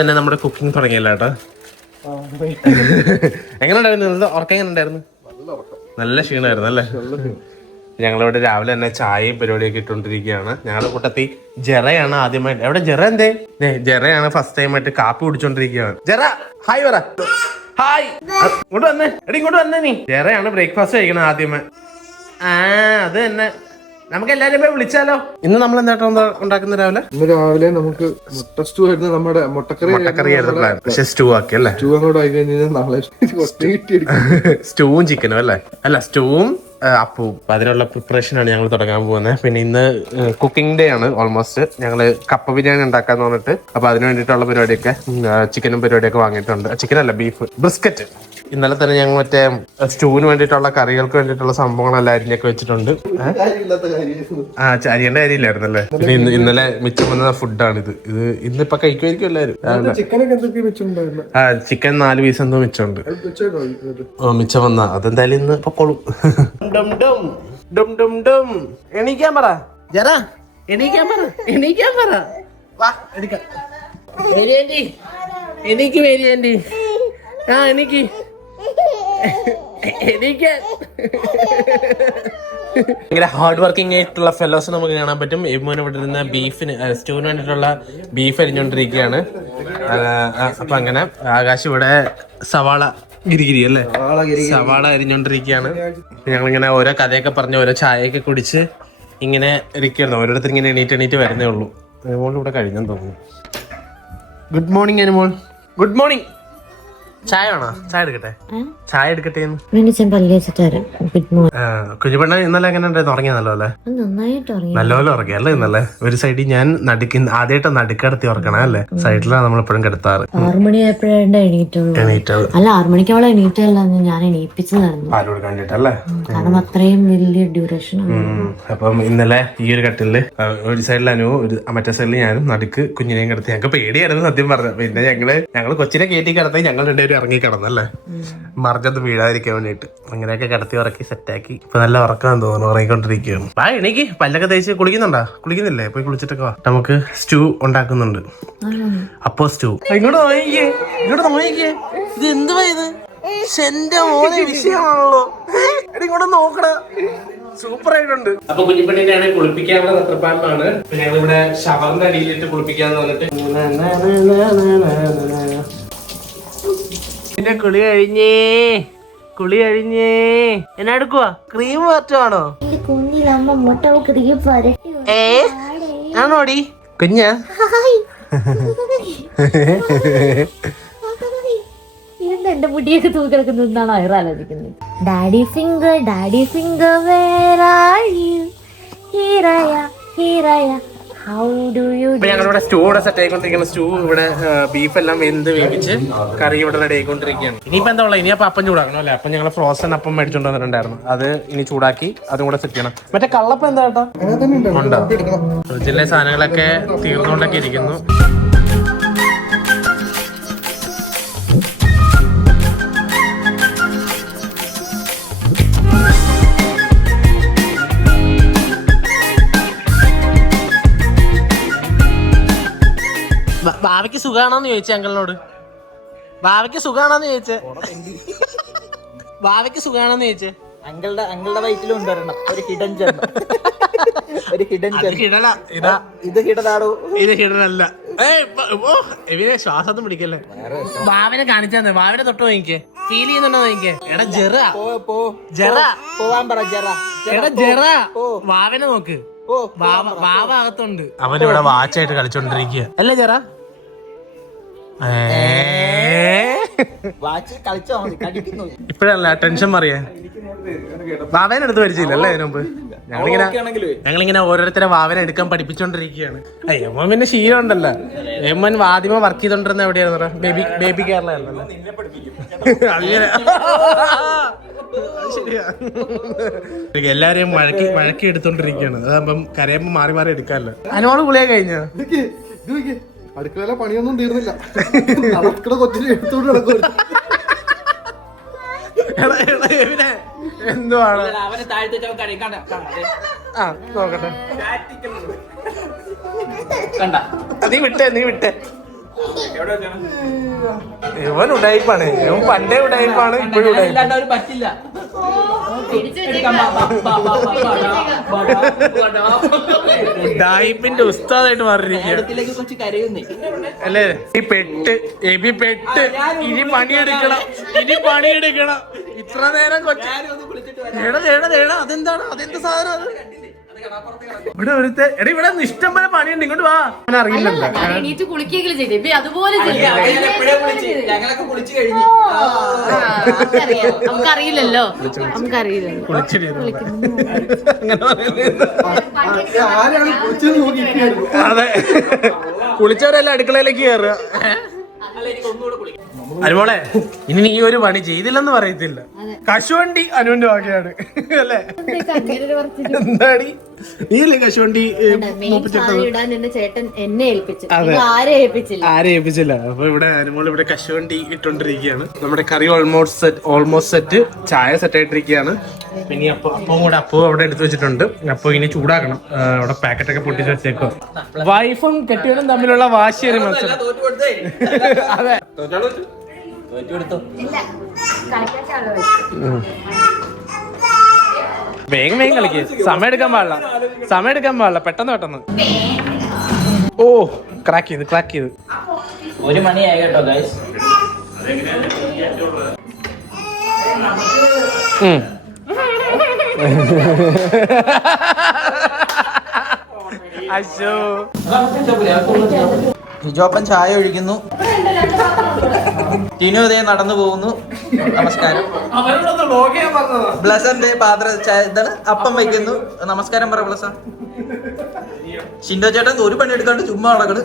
തന്നെ നമ്മുടെ കുക്കിംഗ് തുടങ്ങിയല്ലോ കേട്ടോ. എങ്ങനെ ഉണ്ടായിരുന്നു? ഉറക്കം എങ്ങനെ ഉണ്ടായിരുന്നു? നല്ല ക്ഷീണമായിരുന്നു അല്ലേ? ഞങ്ങളിവിടെ രാവിലെ തന്നെ ചായയും പരിപാടിയൊക്കെ ഇട്ടുകൊണ്ടിരിക്കുകയാണ്. ഞങ്ങളുടെ കൂട്ടത്തിൽ ജെറയാണ് ആദ്യമായിട്ട്. എവിടെ ജെറ? എന്തേ? ജെറയാണ് ഫസ്റ്റ് ടൈം ആയിട്ട് കാപ്പി കുടിച്ചോണ്ടിരിക്കുകയാണ്. ജെറ ഹായ് പറ. ഹായ്, ഇങ്ങോട്ട് വന്നേ. എടി ഇങ്ങോട്ട് വന്നേ. നീ ജെറയാണ് ബ്രേക്ക്ഫാസ്റ്റ് കഴിക്കണം ആദ്യമായി. അത് തന്നെ. നമുക്ക് എല്ലാരും പോയി വിളിച്ചാലോ? ഇന്ന് നമ്മൾ എന്താ ഉണ്ടാക്കുന്ന രാവിലെ? ഇന്ന് രാവിലെ നമുക്ക് മുട്ട സ്റ്റൂ ആയിരുന്നു. നമ്മുടെ മുട്ടക്കറി പക്ഷെ സ്റ്റൂ ആക്കി അല്ലേ? സ്റ്റൂ അങ്ങോട്ട് ആയി കഴിഞ്ഞാൽ നാളെ സ്റ്റൂവും ചിക്കനും അല്ലേ? അല്ല, സ്റ്റൂവും അപ്പവും. അപ്പൊ അതിനുള്ള പ്രിപ്പറേഷനാണ് ഞങ്ങൾ തുടങ്ങാൻ പോകുന്നത്. പിന്നെ ഇന്ന് കുക്കിംഗ് ഡേ ആണ് ഓൾമോസ്റ്റ്. ഞങ്ങള് കപ്പ ബിരിയാണി ഉണ്ടാക്കാന്ന് പറഞ്ഞിട്ട് അപ്പൊ അതിന് വേണ്ടിയിട്ടുള്ള പരിപാടിയൊക്കെ ചിക്കനും പരിപാടിയൊക്കെ വാങ്ങിയിട്ടുണ്ട്. ചിക്കനല്ല, ബീഫ് ബ്രിസ്ക്കറ്റ്. ഇന്നലെ തന്നെ ഞങ്ങൾ മറ്റേ സ്റ്റൂവിന് വേണ്ടിയിട്ടുള്ള കറികൾക്ക് വേണ്ടിയിട്ടുള്ള സംഭവങ്ങളെല്ലാം അരിഞ്ഞൊക്കെ വെച്ചിട്ടുണ്ട്. അരിയേണ്ട കാര്യമില്ലായിരുന്നല്ലേ? പിന്നെ ഇന്നലെ മിച്ചം വന്ന ഫുഡാണ് ഇത്. ഇന്നിപ്പൊ കഴിക്കുമായിരിക്കും എല്ലാവരും. ചിക്കൻ 4 പീസ് എന്തോ മിച്ചമുണ്ട്. മിച്ചം വന്ന അതെന്തായാലും ഇന്ന് പൊക്കോളും. എണീക്കാൻ പറ ജറ, എണീക്കാൻ പറ, എണീക്കാൻ പറ. വാ എടുക്കാം. എനിക്ക് വേരിയന്റി. എനിക്ക് ഭയങ്കര ഹാർഡ് വർക്കിംഗ് ആയിട്ടുള്ള ഫെലോസ് നമുക്ക് കാണാൻ പറ്റും. എമ്മോന് ഇവിടെ ഇരുന്ന ബീഫിന് സ്റ്റൂവിന് വേണ്ടിയിട്ടുള്ള ബീഫ് അരിഞ്ഞോണ്ടിരിക്കുകയാണ്. അപ്പൊ അങ്ങനെ ആകാശ് ഇവിടെ സവാള ഗിരിഗിരി അല്ലേ, സവാള അരിഞ്ഞോണ്ടിരിക്കുകയാണ്. ഞങ്ങളിങ്ങനെ ഓരോ കഥയൊക്കെ പറഞ്ഞ് ഓരോ ചായയൊക്കെ കുടിച്ച് ഇങ്ങനെ ഇരിക്കുന്നു. ഓരോരുത്തർ ഇങ്ങനെ എണീറ്റ് വരുന്നേ ഉള്ളൂ. അനുമോൾ ഇവിടെ കഴിഞ്ഞെന്ന് തോന്നുന്നു. Good morning Anumol. Good morning. ചായ വേണോ? ചായ എടുക്കട്ടെ? ചായ എടുക്കട്ടെ. കുഞ്ഞുപെണ്ണ ഇന്നലെ എങ്ങനെ ഉണ്ടായിരുന്നു? ഉറങ്ങിയ നല്ലപോലെ? നല്ലപോലെ ഉറങ്ങിയ അല്ലേ ഇന്നലെ? ഒരു സൈഡിൽ ഞാൻ ആദ്യമായിട്ട് നടുക്കടത്തി ഉറക്കണം അല്ലേ? സൈഡിലാണ് നമ്മളെപ്പോഴും കിടത്താറ്. 6 മണിയായപ്പോഴാണ് എണീറ്റത്. അല്ല, 6 മണിക്ക് അവളെ എണീറ്റല്ല, ഞാൻ എണീപ്പിച്ചതായിരുന്നു. പാല് കൊടുക്കാൻ വേണ്ടിട്ടല്ലേ? കാരണം അത്രയും വലിയ ഡ്യൂറേഷൻ. അപ്പം ഇന്നലെ ഈ ഒരു കട്ടില് ഒരു സൈഡിൽ അനു, മറ്റേ സൈഡിൽ ഞാനും നടുക്ക് കുഞ്ഞിനെയും കിടത്തി. ഞങ്ങൾക്ക് പേടിയായിരുന്നു സത്യം പറഞ്ഞത്. പിന്നെ ഞങ്ങള് കൊച്ചിനെ കയറ്റി കിടത്തി ഞങ്ങൾ രണ്ടുപേരും ഇറങ്ങി കിടന്നല്ലേ, മറിഞ്ഞത് വീഴാതിരിക്കാൻ വേണ്ടിട്ട്. അങ്ങനെയൊക്കെ കിടത്തി ഉറക്കി സെറ്റാക്കി. ഇപ്പൊ നല്ല ഉറക്കാന്ന് തോന്നുന്നു, ഉറങ്ങിക്കൊണ്ടിരിക്കുകയാണ്. ആ എനിക്ക് പല്ലൊക്കെ തേച്ച് കുളിക്കുന്നുണ്ടാ? കുളിക്കുന്നില്ലേ? പോയി കുളിച്ചിട്ടൊക്കെ വാ. നമുക്ക് സ്റ്റൂ ഉണ്ടാക്കുന്നുണ്ട്. അപ്പോ സ്റ്റൂ. ഇങ്ങോട്ട് നോക്കിക്കേ, ഇങ്ങോട്ട് നോക്കിക്കേ. ഇത് എന്തുവാ ഇത്? എന്റെ മോനെ വിഷയമാണല്ലോ. ഇങ്ങോട്ട് നോക്കടാ, സൂപ്പർ ആയിട്ടുണ്ട്. അപ്പൊ കുഞ്ഞിപ്പെണ്ണിനെയാണ് കുളിപ്പിക്കാനുള്ള തത്രപ്പാടിലാണ്. ഞങ്ങൾ ഇവിടെ ഷവറിന്റെ അടിയിലിട്ട് കുളിപ്പിക്കാന്ന് പറഞ്ഞിട്ട് പിന്നെ കുളി കഴിഞ്ഞേ എന്നാ എടുക്കുവാ? ക്രീം മാറ്റാണോ? ആണോടി കുഞ്ഞാ? എന്റെ മുടിയൊക്കെ തൂക്കിടക്കുന്നതാണോ അയർ ആലോചിക്കുന്നത്? Daddy finger where are you here I how do you? ഞങ്ങളിവിടെ സ്റ്റൂ ഇവിടെ സെറ്റ് ആയിക്കൊണ്ടിരിക്കുന്ന സ്റ്റൂ ഇവിടെ ബീഫ് എല്ലാം വെന്ത് വേവിച്ച് കറി ഇവിടെ റെഡി ആയിക്കൊണ്ടിരിക്കുകയാണ്. ഇനിയിപ്പോ എന്താ ഉള്ളത്? ഇനിയപ്പോ അപ്പം ചൂടാക്കണം അല്ലേ? അപ്പം ഞങ്ങൾ ഫ്രോസൺ അപ്പം മേടിച്ചോണ്ട് വന്നിട്ടുണ്ടായിരുന്നു. അത് ഇനി ചൂടാക്കി അതും കൂടെ സെറ്റ് ചെയ്യണം. മറ്റേ കള്ളപ്പം എന്താ കേട്ടോ? ഉണ്ടോ? ഫ്രിഡ്ജിലെ സാധനങ്ങളൊക്കെ തീർന്നുകൊണ്ടൊക്കെ ഇരിക്കുന്നു. ഭാവിക്ക് സുഖാണോന്ന് ചോദിച്ചേ അങ്കിളിനോട്. ഭാവിക്ക് സുഖാണോന്ന് ചോദിച്ചേ. ഭാവിക്ക് സുഖാണോന്ന് ചോദിച്ചേ. അങ്കിളുടെ വയറ്റിലും ഉണ്ടായിരുന്നു ഒരു ഹിഡൻ ജെം. ഒരു ഹിഡൻ ജെം. ഇത് ഹിഡനാണോ? ഇത് ഹിഡനല്ല. ഇവനെ ശ്വാസം പിടിക്കല്ലേ. ഭാവിനെ കാണിച്ചാ ഭാവിനെ തൊട്ട് നോക്കിക്കേ. ഫീൽ ചെയ്യുന്നുണ്ടോ നോക്കിക്കേ. എടാ പോവാൻ പറ ജെറ. എടാ ജെറ, ഭാവനെ നോക്ക്. വാവ അകത്തുണ്ട്. അവനിവിടെ വാച്ചായിട്ട് കളിച്ചോണ്ടിരിക്കുക അല്ലേ ജെറ? ഇപ്പഴല്ല ടെൻഷൻ മാറിയ. വാവേനെ എടുത്ത് പഠിച്ചില്ല അല്ലേ അതിന് മുമ്പ്? ഞങ്ങളിങ്ങനെ ഓരോരുത്തരെ വാവനെ എടുക്കാൻ പഠിപ്പിച്ചോണ്ടിരിക്കുകയാണ്. എമ്മൻ പിന്നെ ശീലം ഉണ്ടല്ലോ. എമ്മൻ ആദ്യമേ വർക്ക് ചെയ്തോണ്ടിരുന്ന എവിടെയായിരുന്നു? ബേബി കേരള ആയിരുന്നല്ലോ. അങ്ങനെ ശരിയാ. എല്ലാരെയും വഴക്കി എടുത്തോണ്ടിരിക്കുകയാണ്. അതാകുമ്പം കരയുമ്പോ മാറി മാറി എടുക്കാമല്ലോ. അനുമോള് കുളിയാ കഴിഞ്ഞ അടുക്കളയിലെ പണിയൊന്നും തീർന്നില്ല. കൊച്ചിനെ എടുത്തോണ്ട് നടക്കും. എന്തുവാണ് നോക്കട്ടെ. നീ വിട്ടേ ഇവൻ ഉടായിപ്പാണ്, ഇവൻ പണ്ടേ ഉടായിപ്പാണ്, ഇപ്പോഴും ഉടായിപ്പ്. ഇല്ലാണ്ട് അവര് പറ്റില്ല. ഉടായിപ്പിന്റെ ഉസ്താദായിട്ട് മാറിയിരിക്കുക ഇടത്തിലേക്ക് കുറച്ച് കരയുന്നേ. അല്ലേ? ഈ പെട്ട് എബി പെട്ട് ഇനി പണിയെടുക്കണം, ഇനി പണിയെടുക്കണം. ഇത്ര നേരം അതെന്താണ്, അതെന്ത് സാധനം അത്? ഇവിടെ ഒരുത്തെ എടാ ഇവിടെ ഇഷ്ടം പോലെ പണിയുണ്ട്, ഇങ്ങോട്ട് വാ. അവൻ അറിയില്ലല്ലോ. എണീറ്റ് കുളിക്കുകയെങ്കിലും ചെയ്തേ ഇപ്പൊ അതുപോലെ ഞങ്ങളൊക്കെ കുളിച്ചു കഴിഞ്ഞു. നമുക്കറിയില്ലല്ലോ, നമുക്കറിയില്ലല്ലോ. ആരാണ് കുളിച്ചത് നോക്കി ഇരിക്കുകയായിരുന്നു. അതെ, കുളിച്ചവരെല്ലാം അടുക്കളയിലേക്ക് കയറുക. അനുമോളെ ഇനി നീ ഒരു പണി ചെയ്തില്ലെന്ന് പറയത്തില്ല. കശുവണ്ടി അനുവിന്റെ വകയാണ് അല്ലേ? എന്താടി നീയല്ലേ കശുവണ്ടി ചേട്ടൻ എന്നെ ഏൽപ്പിച്ചു, ആരെ ഏൽപ്പിച്ചില്ല. ആരെ ഏൽപ്പിച്ചില്ല. അപ്പൊ ഇവിടെ അനുമോൾ ഇവിടെ കശുവണ്ടി ഇട്ടോണ്ടിരിക്കുകയാണ്. നമ്മുടെ കറി ഓൾമോസ്റ്റ് സെറ്റ്, ചായ സെറ്റ് ആയിട്ടിരിക്കുകയാണ്. പിന്നെ അപ്പം കൂടെ അപ്പവും അവിടെ എടുത്തു വെച്ചിട്ടുണ്ട്. അപ്പൊ ഇനി ചൂടാക്കണം. അവിടെ പാക്കറ്റ് ഒക്കെ പൊട്ടിച്ച് വെച്ചേക്കോ. വൈഫും കെട്ടിയവനും തമ്മിലുള്ള വാശിയൊരു മത്സരം. അതെ, വേഗം വേഗം കളിക്ക്, സമയം എടുക്കാൻ പാടില്ല, പെട്ടെന്ന്. ഓ ക്രാക്ക് ചെയ്ത് 1 മണിയായി കേട്ടോ ഗൈസ്. അയ്യോ, ജിജോപ്പൻ ചായ ഒഴിക്കുന്നു. ടിനു ഇതേ നടന്നു പോകുന്നു. നമസ്കാരം. ബ്ലസന്റെ എന്താണ് അപ്പം വയ്ക്കുന്നു. നമസ്കാരം പറ ബ്ലസ. ഷിൻഡോ ചേട്ടൻ ഒരു പണി എടുക്കാണ്ട് ചുമ്മാ നടക്കണ്.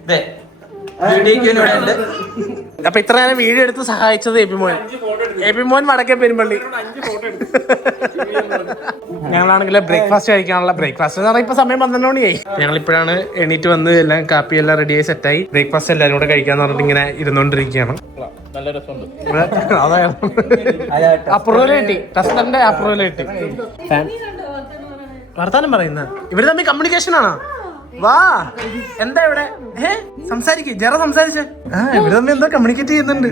ഉണ്ട്. അപ്പൊ ഇത്ര നേരം വീഡിയോ എടുത്ത് സഹായിച്ചത് എബിമോൻ വടക്കേ പെരുമ്പള്ളി. ഞങ്ങളാണെങ്കിൽ ബ്രേക്ക്ഫാസ്റ്റ് കഴിക്കാനുള്ള ബ്രേക്ക്ഫാസ്റ്റ് എന്ന് പറഞ്ഞാൽ ഇപ്പൊ സമയം 12 മണിയായി. ഞങ്ങളിപ്പോഴാണ് എണീറ്റ് വന്ന് എല്ലാം കാപ്പി എല്ലാം റെഡിയായി സെറ്റായി. ബ്രേക്ക്ഫാസ്റ്റ് എല്ലാവരും കൂടെ കഴിക്കാന്ന് പറഞ്ഞിട്ട് ഇങ്ങനെ ഇരുന്നോണ്ടിരിക്കുകയാണ്. നല്ല രസമുണ്ട്. അപ്രൂവൽ കിട്ടി, ടെസ്റ്ററിന്റെ അപ്രൂവൽ കിട്ടി. വർത്താനം പറയുന്ന ഇവര് തമ്മിൽ കമ്മ്യൂണിക്കേഷൻ ആണോ? വാ, എന്താ ഇവിടെ സംസാരിക്ക്, ജെറ സംസാരിച്ചേ. ഇവര് തമ്മിൽ എന്തോ കമ്മ്യൂണിക്കേറ്റ് ചെയ്യുന്നുണ്ട്.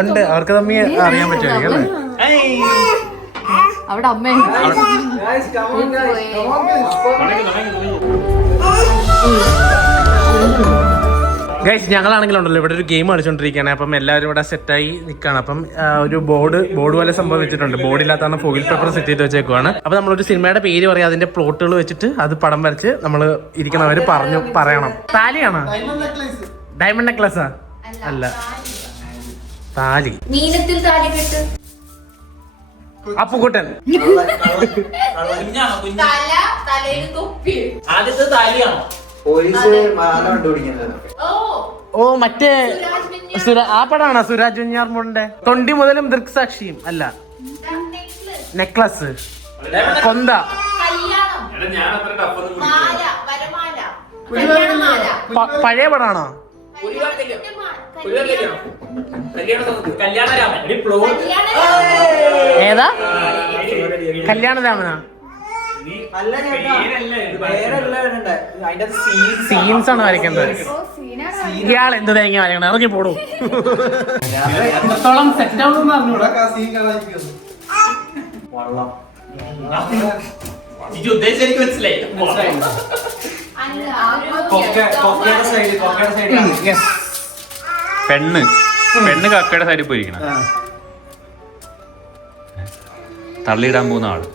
ഉണ്ട്, അവർക്ക് തമ്മിൽ അറിയാൻ പറ്റുമായിരിക്കും അല്ലേ? അവിടെ അമ്മ ഗൈസ്, ഞങ്ങളാണെങ്കിലുണ്ടല്ലോ ഇവിടെ ഒരു ഗെയിം കളിച്ചോണ്ടിരിക്കുകയാണ്. അപ്പം എല്ലാവരും ഇവിടെ സെറ്റായി നിൽക്കുകയാണ്. അപ്പം ഒരു ബോർഡ് പോലെ സംഭവം വെച്ചിട്ടുണ്ട്. ബോർഡില്ലാത്താണ് ഫോയിൽ പേപ്പർ സെറ്റ് ചെയ്ത് വെച്ചേക്കുവാണ്. അപ്പൊ നമ്മളൊരു സിനിമയുടെ പേര് പറയാം, അതിന്റെ പ്ലോട്ടുകൾ വെച്ചിട്ട് അത് പടം വരച്ച് നമ്മൾ ഇരിക്കുന്നവര് പറയണം. താലിയാണോ? ഡയമണ്ട് നെക്ലസാ? അല്ല, താലി. അപ്പുക്കുട്ടൻ. ആദ്യത്തെ താലിയാണോ? ഓ മറ്റേ ആ പടാണോ സുരാജ് വെഞ്ഞാർമൂടിന്റെ? തൊണ്ടി മുതലും ദൃക്സാക്ഷിയും? അല്ല, നെക്ലസ്, കൊന്ത. പഴയ പടാണോ? ഏതാ? കല്യാണരാമനാ? സീൻസ് ആണ് വരയ്ക്കേണ്ടത്. ഇയാൾ എന്ത് തേങ്ങ വരയ്ക്കണം? ഇറങ്ങി പോടൂ. എത്രത്തോളം സെറ്റ് ആവുമെന്ന് പറഞ്ഞൂടാ. പെണ്ണ് കക്കയുടെ സൈഡിൽ പോയിരിക്കണം. തള്ളിയിടാൻ പോകുന്ന ആള്.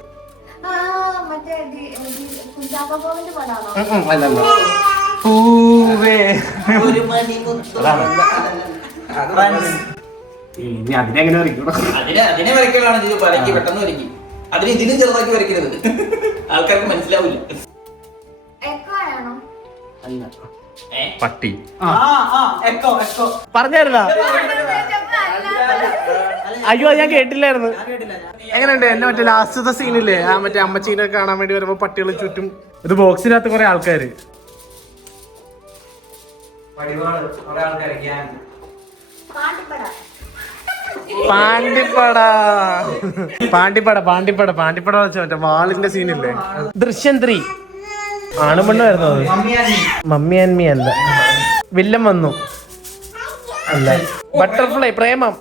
അതിനെങ്ങനെ അതിനെ വരയ്ക്കലാണ് പെട്ടെന്ന് വരയ്ക്കും. അതിന് ഇതിനും ചെറുതാക്കി വരയ്ക്കരുത്, ആൾക്കാർക്ക് മനസ്സിലാവില്ല. പട്ടി പറഞ്ഞായിരുന്നാ? അയ്യോ, ഞാൻ കേട്ടില്ലായിരുന്നു. എങ്ങനെയുണ്ട്? എന്നെ മറ്റേ ലാസ്റ്റത്തെ സീനില്ലേ, ആ മറ്റേ അമ്മച്ചീനെ കാണാൻ വേണ്ടി വരുമ്പോ പട്ടികൾ ചുറ്റും. ഇത് ബോക്സിനകത്ത് കുറെ ആൾക്കാര്. പാണ്ടിപ്പട വെച്ച മറ്റേ വാളിന്റെ സീനില്ലേ? ദൃശ്യം 3 ആണും പെണ്ണും ആയിരുന്നു അത്. മമ്മി ആൻഡ് മീ അല്ല, വില്ലൻ വന്നു അല്ല, ബട്ടർഫ്ലൈ പ്രേമം.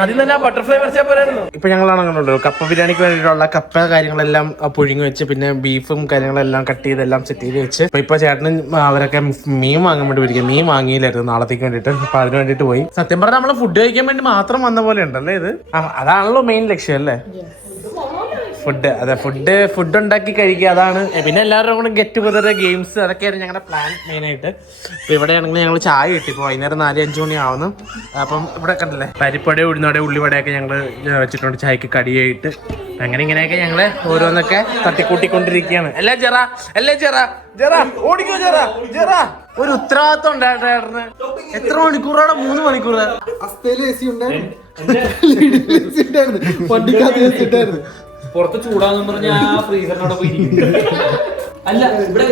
ആദ്യം തന്നെ ബട്ടർഫ്ലൈ വരച്ചാൽ പോരായിരുന്നു. ഇപ്പൊ ഞങ്ങളാണെന്നുണ്ടോ കപ്പ ബിരിയാണിക്ക് വേണ്ടിയിട്ടുള്ള കപ്പ കാര്യങ്ങളെല്ലാം പുഴുങ്ങി വെച്ച്, പിന്നെ ബീഫും കാര്യങ്ങളെല്ലാം കട്ട് ചെയ്തെല്ലാം സെറ്റ് ചെയ്ത് വെച്ച്. ഇപ്പൊ ചേട്ടനും അവരൊക്കെ മീൻ വാങ്ങാൻ വേണ്ടി പോയിരിക്കും. മീൻ വാങ്ങിയില്ലായിരുന്നു നാളത്തേക്ക് വേണ്ടിയിട്ട്. അപ്പൊ അതിന് വേണ്ടിട്ട് പോയി. സത്യം പറഞ്ഞാൽ നമ്മള് ഫുഡ് കഴിക്കാൻ വേണ്ടി മാത്രം വന്ന പോലെ ഉണ്ടല്ലേ ഇത്. അതാണല്ലോ മെയിൻ ലക്ഷ്യം അല്ലേ, ഫുഡ്. അതെ, ഫുഡ് ഉണ്ടാക്കി കഴിക്കുക, അതാണ്. പിന്നെ എല്ലാവരും കൂടെ ഗെറ്റ് ടുഗദർ, ഗെയിംസ്, അതൊക്കെയായിരുന്നു ഞങ്ങളുടെ പ്ലാൻ മെയിനായിട്ട്. ഇപ്പൊ ഇവിടെ ആണെങ്കിൽ ഞങ്ങൾ ചായ കിട്ടി. ഇപ്പോൾ വൈകുന്നേരം 4-5 മണി ആവുന്നു. അപ്പം ഇവിടെ കണ്ടല്ലേ പരിപ്പട, ഉഴുന്നട, ഉള്ളിവടയൊക്കെ ഞങ്ങൾ വെച്ചിട്ടുണ്ട് ചായക്ക് കടിയായിട്ട്. അങ്ങനെ ഇങ്ങനെയൊക്കെ ഞങ്ങള് ഓരോന്നൊക്കെ തട്ടിക്കൂട്ടിക്കൊണ്ടിരിക്കുകയാണ്. അല്ലേ ജെറ ഓടിക്കോ ജെറ. ഒരു ഉത്തരവാദിത്വം ഉണ്ടായിട്ടായിരുന്നു. എത്ര മണിക്കൂറാണ്? 3 മണിക്കൂർ. പുറത്ത് ചൂടാന്ന് പറഞ്ഞ ഫ്രീസറിനോട് അല്ല ഇവിടെ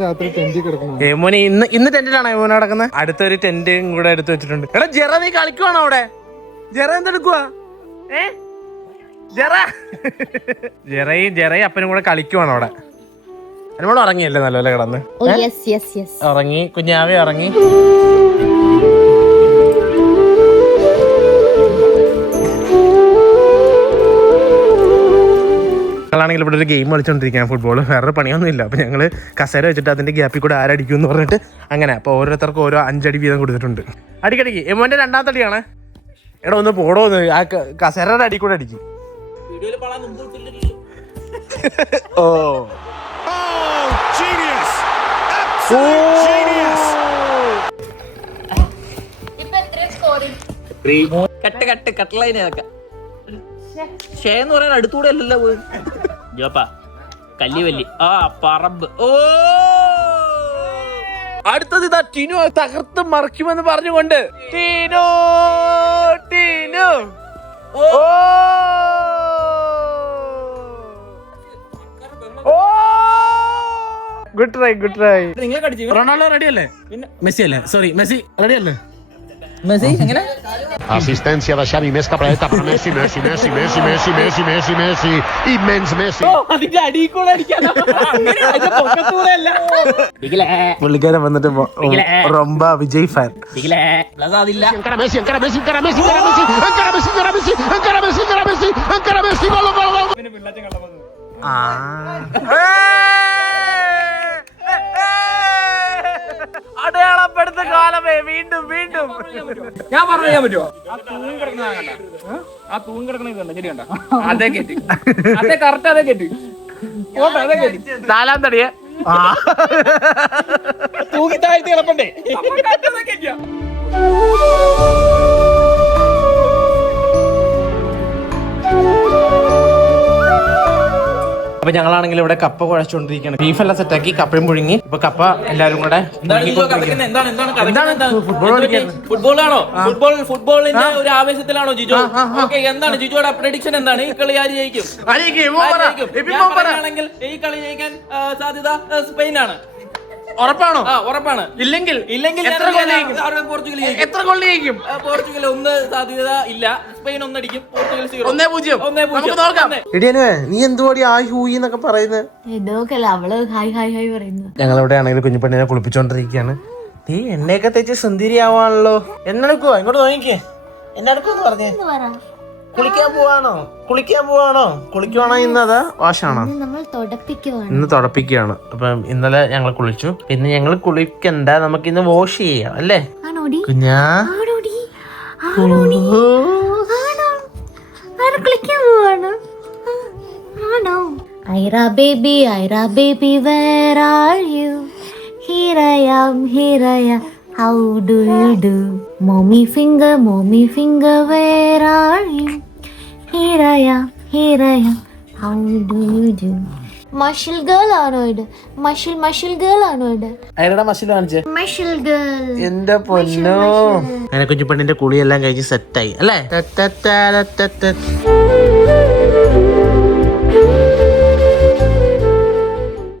രാത്രി ടെന്റിൽ കിടക്കണം. ഏമോനെ ഇന്ന് ടെന്റിലാണോ ഏമോനെ നടക്കുന്നത്? അടുത്തൊരു ടെന്റും കൂടെ എടുത്ത് വെച്ചിട്ടുണ്ട്. എടാ ജെറ, നീ കളിക്കുവാണോ അവിടെ? ജെറ എന്തെടുക്കുവാ? ജെറയും അപ്പനും കൂടെ കളിക്കുവാണോ അവിടെ? എന്നോട് ഉറങ്ങിയല്ലേ നല്ലപോലെ കിടന്ന്? ഉറങ്ങി, കുഞ്ഞാവേ ഉറങ്ങി. ഞങ്ങളാണെങ്കിൽ ഇവിടെ ഒരു ഗെയിം കളിച്ചോണ്ടിരിക്കുകയാണ്, ഫുട്ബോൾ. വേറെ പണിയൊന്നും ഇല്ല. അപ്പോൾ ഞങ്ങൾ കസേര വെച്ചിട്ട് അതിൻ്റെ ഗ്യാപ്പിൽ കൂടെ ആരടിക്കും എന്ന് പറഞ്ഞിട്ട് അങ്ങനെ. അപ്പോൾ ഓരോരുത്തർക്കും ഓരോ 5 അടി വീതം കൊടുത്തിട്ടുണ്ട്. അടിക്കടിക്ക് എമോൻ്റെ 2ാമത്തെ അടിയാണ്. എടാ ഒന്ന് പോടോ, ഒന്ന് ആ കസേരയുടെ അടി കൂടെ അടിക്കും. ഓ കട്ടലൈനൊക്കെ ഷേന്ന് പറയാൻ അടുത്തൂടെ അല്ലല്ലോ പോയി. ജോപ്പാ കല്ലിവല്ലി പറമ്പ്. ഓ അടുത്തത് ഇതാ ടിനു തകർത്ത് മറിക്കുമെന്ന് പറഞ്ഞുകൊണ്ട് Tinu. Good try. Ronaldo ready അല്ലേ? മെസ്സി അല്ലേ? സോറി, മെസ്സി റെഡി അല്ലേ? മെസ്സി എങ്ങനെ? Assistenza da Xavi, més cap a la dreta per Messi, immens Messi. അതിന്റെ അടി കൂടെ അടിക്കാനോ? പുള്ളിക്കാരൻ വന്നിട്ട് റൊമ്പ വിജയ് ഫാൻ. അതില്ല. Encara Messi, gol. അടയാളപ്പെടുത്ത കാലമേ വീണ്ടും. ഞാൻ പറയാൻ പറ്റുമോ? ആ തൂങ്ങി കിടക്കണ ഇതല്ല, ശരി കണ്ട? അതേ കെട്ടി, അതേ കറക്റ്റ്, അതേ കെട്ടി, അതേ കെട്ടി. 4ാം തടിയെ തൂങ്ങി താഴ്ത്തി കിടപ്പണ്ടേ? അപ്പൊ ഞങ്ങളാണെങ്കിൽ ഇവിടെ കപ്പ കുഴച്ചോണ്ടിരിക്കുകയാണ്. ബീഫെല്ലാം സെറ്റാക്കി കപ്പയും പുഴുങ്ങി. ഇപ്പൊ കപ്പ എല്ലാരും കൂടെ ഫുട്ബോളാണോ? ഫുട്ബോളിന്റെ ഒരു ആവേശത്തിലാണോ ജിജോ? എന്താണ് ജിജോയുടെ പ്രഡിക്ഷൻ? എന്താണ് ഈ കളി ആര് ജയിക്കും? പറയുകയാണെങ്കിൽ ഈ കളി ജയിക്കാൻ സാധ്യത സ്പെയിനാണ്. ഉറപ്പാണോ? ഉറപ്പാണ്. ഇല്ലെങ്കിൽ പോർച്ചുഗൽ ജയിക്കും. പോർച്ചുഗൽ 1 സാധ്യത ഇല്ല, സ്പെയിൻ 1 അടിക്കും, പോർച്ചുഗൽ 0. നീ എന്തുവാടി ആ ഹൂയി എന്നൊക്കെ പറയുന്നത്? അവള് ഹായ് പറയുന്നു. ഞങ്ങളിവിടെ ആണെങ്കിൽ കുഞ്ഞിപ്പെണ്ണിനെ കുളിപ്പിച്ചോണ്ടിരിക്കുകയാണ്. നീ എണ്ണയൊക്കെ തേച്ച് സുന്ദരിയാവാണല്ലോ. എന്നെടുക്കുവാ? ഇങ്ങോട്ട് നോക്കിക്കേ. എന്നെടുക്കുമെന്ന് പറഞ്ഞേ. കുളിക്കാൻ പോവാണോ? കുളിക്കുവാണോ? ഇന്നത് വാഷാണോ? ഇന്ന് തുടപ്പിക്കുകയാണ്. അപ്പം ഇന്നലെ ഞങ്ങൾ കുളിച്ചു. പിന്നെ ഞങ്ങൾ കുളിക്കണ്ട, നമുക്ക് ഇന്ന് വാഷ് ചെയ്യാം അല്ലേ കുഞ്ഞാ? Ira baby, where are you? Here I am, how do you do? Mommy finger, where are you? Here I am, how do you do? Muscle girl ആണോ ഇത്? Muscle girl ആണോ ഇത്? അതിലൂടെ മസിൽ കാണിച്ചേ. Muscle girl. എന്റെ പൊന്നോ. അങ്ങനെ കുഞ്ഞിപ്പെണ്ണിന്റെ കുളിയെല്ലാം കഴിച്ച് സെറ്റായി അല്ലേ?